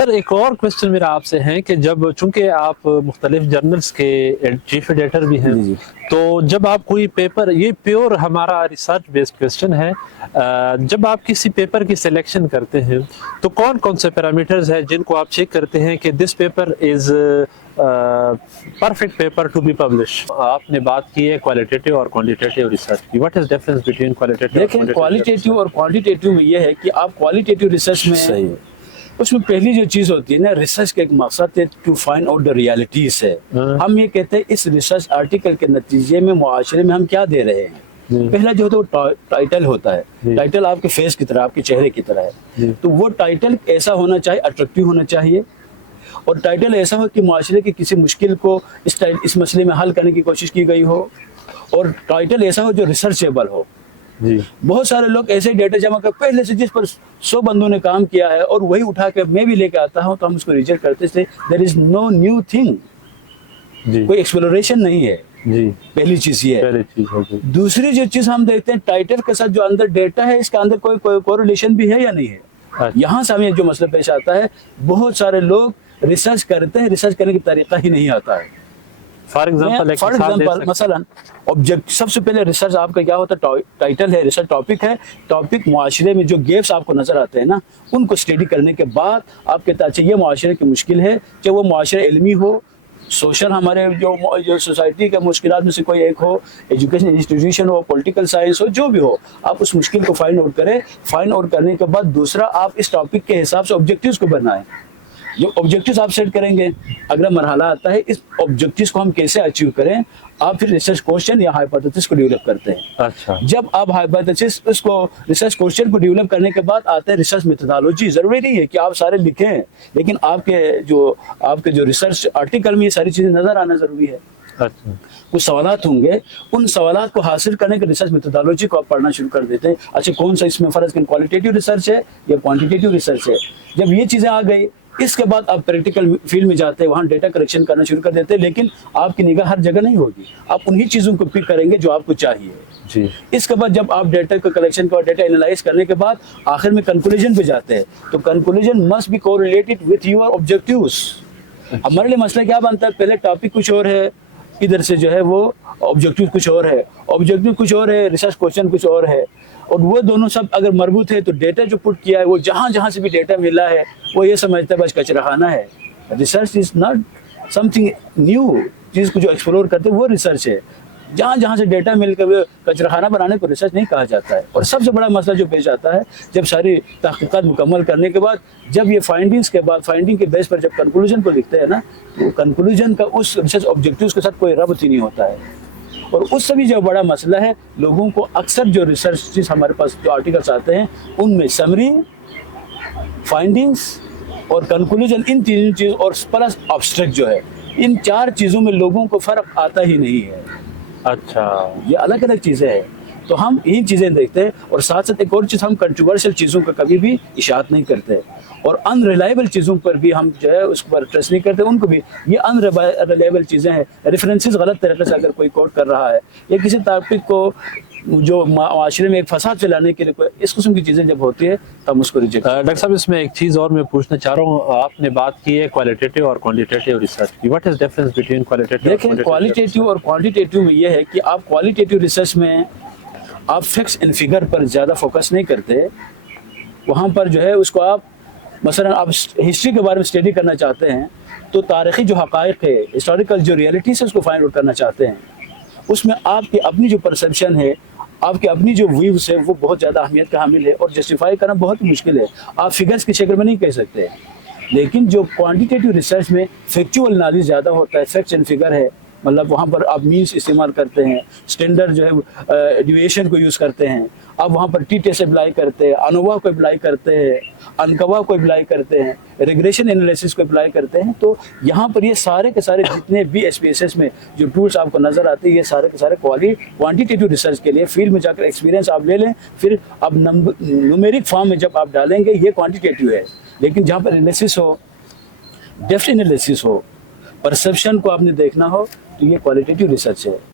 سر ایک اور کوشچن میرا آپ سے ہے کہ جب چونکہ آپ مختلف جرنلز کے چیف ایڈیٹر بھی ہیں، جی تو جب آپ کوئی پیپر، یہ پیور ہمارا ریسرچ بیسڈ کوشچن ہے، جب آپ کسی پیپر کی سلیکشن کرتے ہیں تو کون کون سے پیرامیٹرز ہیں جن کو آپ چیک کرتے ہیں کہ this paper is perfect paper to be publish? آپ نے بات کی ہے کوالیٹیٹیو اور کوانٹیٹیو ریسرچ کی، what is difference between qualitative? دیکھیں، کوالیٹیٹیو اور کوانٹیٹیو میں یہ ہے کہ آپ کوالیٹیٹیو ریسرچ میں صحیح ہے، اس میں پہلی جو چیز ہوتی ہے نا، ریسرچ کا ایک مقصد ہے to find out the realities ہے. ہم یہ کہتے ہیں اس ریسرچ آرٹیکل کے نتیجے میں معاشرے میں ہم کیا دے رہے ہیں. پہلا جو ہوتا ہے وہ ٹائٹل ہوتا ہے. ٹائٹل آپ کے فیس کی طرح، آپ کے چہرے کی طرح ہے. تو وہ ٹائٹل ایسا ہونا چاہیے، اٹریکٹیو ہونا چاہیے، اور ٹائٹل ایسا ہو کہ معاشرے کی کسی مشکل کو اس مسئلے میں حل کرنے کی کوشش کی گئی ہو، اور ٹائٹل ایسا ہو جو ریسرچیبل ہو. بہت سارے لوگ ایسے ڈیٹا جمع کر پہلے سے جس پر 100 بندوں نے کام کیا ہے اور وہی اٹھا کے میں بھی لے کے آتا ہوں، تو ہم اس کو ریجیکٹ کرتے تھے. دیر از نو نیو تھنگ، کوئی ایکسپلوریشن نہیں ہے. پہلی چیز یہ ہے. دوسری جو چیز ہم دیکھتے ہیں، ٹائٹل کے ساتھ جو اندر ڈیٹا ہے اس کے اندر کوئی کوریلیشن بھی ہے یا نہیں ہے. یہاں سے ہمیں جو مسئلہ پیش آتا ہے، بہت سارے لوگ ریسرچ کرتے ہیں، ریسرچ کرنے کا طریقہ ہی نہیں آتا ہے. فار ایگزامپل مثلا آبجیکٹ، سب سے پہلے ریسرچ آپ کا کیا ہوتا ہے؟ ٹائٹل ہے، ریسرچ ٹاپک ہے. ٹاپک معاشرے میں جو گیپس آپ کو نظر آتے ہیں نا، ان کو اسٹڈی کرنے کے بعد آپ کہتے ہیں یہ معاشرے کی مشکل ہے، چاہے وہ معاشرے علمی ہو، سوشل، ہمارے جو سوسائٹی کے مشکلات میں سے کوئی ایک ہو، ایجوکیشن انسٹیٹیوشن ہو، پولیٹیکل سائنس ہو، جو بھی ہو، آپ اس مشکل کو فائنڈ آؤٹ کریں. فائنڈ آؤٹ کرنے کے بعد دوسرا، آپ اس ٹاپک کے حساب سے آبجیکٹیوز کو بنائیں. جو آبجیکٹیوز آپ سیٹ کریں گے، اگلا مرحلہ آتا ہے اس آبجیکٹیوز کو ہم کیسے اچیو کریں. آپ پھر ریسرچ کوشچن یا ہائپوتھیسس کو ڈیولپ کرتے ہیں. جب آپ ہائپوتھیسس اس کو ریسرچ کوشچن کو ڈیولپ کرنے کے بعد آتے ہیں ریسرچ میتھڈالوجی. ضروری نہیں ہے کہ آپ سارے لکھیں، لیکن آپ کے جو ریسرچ آرٹیکل میں یہ ساری چیزیں نظر آنا ضروری ہے. کچھ سوالات ہوں گے، ان سوالات کو حاصل کرنے کے ریسرچ میتھڈالوجی کو آپ پڑھنا شروع کر دیتے ہیں. اچھا، کون سا اس میں فرض کہ کوالٹیٹیو ریسرچ ہے یا کوانٹیٹیو ریسرچ ہے. جب یہ چیزیں آ گئی، اس کے بعد آپ پریکٹیکل فیلڈ میں جاتے ہیں، وہاں ڈیٹا کلیکشن کرنا شروع کر دیتے ہیں. لیکن آپ کی نگاہ ہر جگہ نہیں ہوگی، آپ انہی چیزوں کو پک کریں گے جو آپ کو چاہیے. اس کے بعد جب آپ ڈیٹا کو کلیکشن کا ڈیٹا انالائز کرنے کے بعد آخر میں کنکلوژن پہ جاتے ہیں، تو conclusion must be correlated with your objectives. ہمارے لیے مسئلہ کیا بنتا ہے؟ پہلے ٹاپک کچھ اور ہے، ادھر سے جو ہے وہ آبجیکٹیو کچھ اور ہے، آبجیکٹیو کچھ اور ہے، ریسرچ کوشچن کچھ اور ہے. اور وہ دونوں سب اگر مربوط ہے تو ڈیٹا جو پٹ کیا ہے، وہ جہاں سے بھی ڈیٹا ملا ہے، وہ یہ سمجھتا ہے بس کچرا خانہ ہے. Research is not some thing new. چیز کو جو ایکسپلور کرتے ہیں وہ ریسرچ ہے. جہاں سے ڈیٹا مل کر کچرا خانہ بنانے کو ریسرچ نہیں کہا جاتا ہے. اور سب سے بڑا مسئلہ جو پیش آتا ہے، جب ساری تحقیقات مکمل کرنے کے بعد، جب یہ فائنڈنگز کے بعد، فائنڈنگ کے بیس پر جب کنکلوژن کو لکھتے ہیں نا، تو کنکلوژن کا اس ریسرچ آبجیکٹیوز کے ساتھ کوئی ربط ہی نہیں ہوتا ہے. اور اس سے بھی جو بڑا مسئلہ ہے، لوگوں کو اکثر جو ریسرچ ہمارے پاس جو آرٹیکلس آتے ہیں، ان میں سمری، فائنڈنگز اور کنکلوژن، ان تین چیز اور پلس ایبسٹریکٹ جو ہے، ان 4 چیزوں میں لوگوں کو فرق آتا ہی نہیں ہے. اچھا، یہ الگ الگ چیزیں ہیں. تو ہم یہ چیزیں دیکھتے ہیں، اور ساتھ ساتھ ایک اور چیز، ہم کنٹروورشل چیزوں کا کبھی بھی اشاعت نہیں کرتے، اور ان ریلائبل چیزوں پر بھی ہم جو ہے اس پر ٹرسٹ نہیں کرتے. ان کو بھی یہ ان ریلائبل چیزیں ہیں، ریفرنسز غلط طریقے سے اگر کوئی کوٹ کر رہا ہے، یا کسی ٹاپک کو جو معاشرے میں ایک فساد پھیلانے کے لیے اس قسم کی چیزیں جب ہوتی ہے تو ہم اس کو ریجیکٹ. ڈاکٹر صاحب، اس میں ایک چیز اور میں پوچھنا چاہ رہا ہوں. آپ نے بات کی ہے کوالٹیٹیو اور کوانٹیٹیو ریسرچ کی. What is difference between qualitative? دیکھیں، کوالٹیٹیو اور کوانٹیٹیو میں یہ ہے کہ آپ کوالٹیٹیو ریسرچ میں آپ فکس اینڈ فگر پر زیادہ فوکس نہیں کرتے. وہاں پر جو ہے اس کو آپ مثلا آپ ہسٹری کے بارے میں اسٹڈی کرنا چاہتے ہیں، تو تاریخی جو حقائق ہے، ہسٹوریکل جو ریئلٹیز ہے، اس کو فائنڈ آؤٹ کرنا چاہتے ہیں. اس میں آپ کی اپنی جو پرسیپشن ہے، آپ کی اپنی جو ویوز ہے، وہ بہت زیادہ اہمیت کا حامل ہے، اور جسٹیفائی کرنا بہت مشکل ہے. آپ فگرز کی شکل میں نہیں کہہ سکتے. لیکن جو کوانٹیٹیو ریسرچ میں فیکچوئل نالج زیادہ ہوتا ہے، فیکٹس اینڈ فگر ہے، مطلب وہاں پر آپ مینس استعمال کرتے ہیں، اسٹینڈرڈ جو ہے ڈیویشن کو یوز کرتے ہیں، آپ وہاں پر ٹی ٹیسٹ اپلائی کرتے ہیں، انووا کو اپلائی کرتے ہیں، انکوا کو اپلائی کرتے ہیں، ریگریشن انالیسس کو اپلائی کرتے ہیں. تو یہاں پر یہ سارے کے سارے جتنے بھی ایس پی ایس ایس میں جو ٹولس آپ کو نظر آتے ہیں، یہ سارے کے سارے کوانٹیٹیو ریسرچ کے لیے فیلڈ میں جا کر ایکسپیرینس آپ لے لیں. پھر اب نومیرک فارم میں جب آپ ڈالیں گے، یہ کوانٹیٹیو ہے. لیکن جہاں پر انالیسس ہو، ڈیپتھ انالیسس ہو، پرسیپشن کو آپ نے دیکھنا ہو، تو یہ کوالٹیٹیو ریسرچ ہے.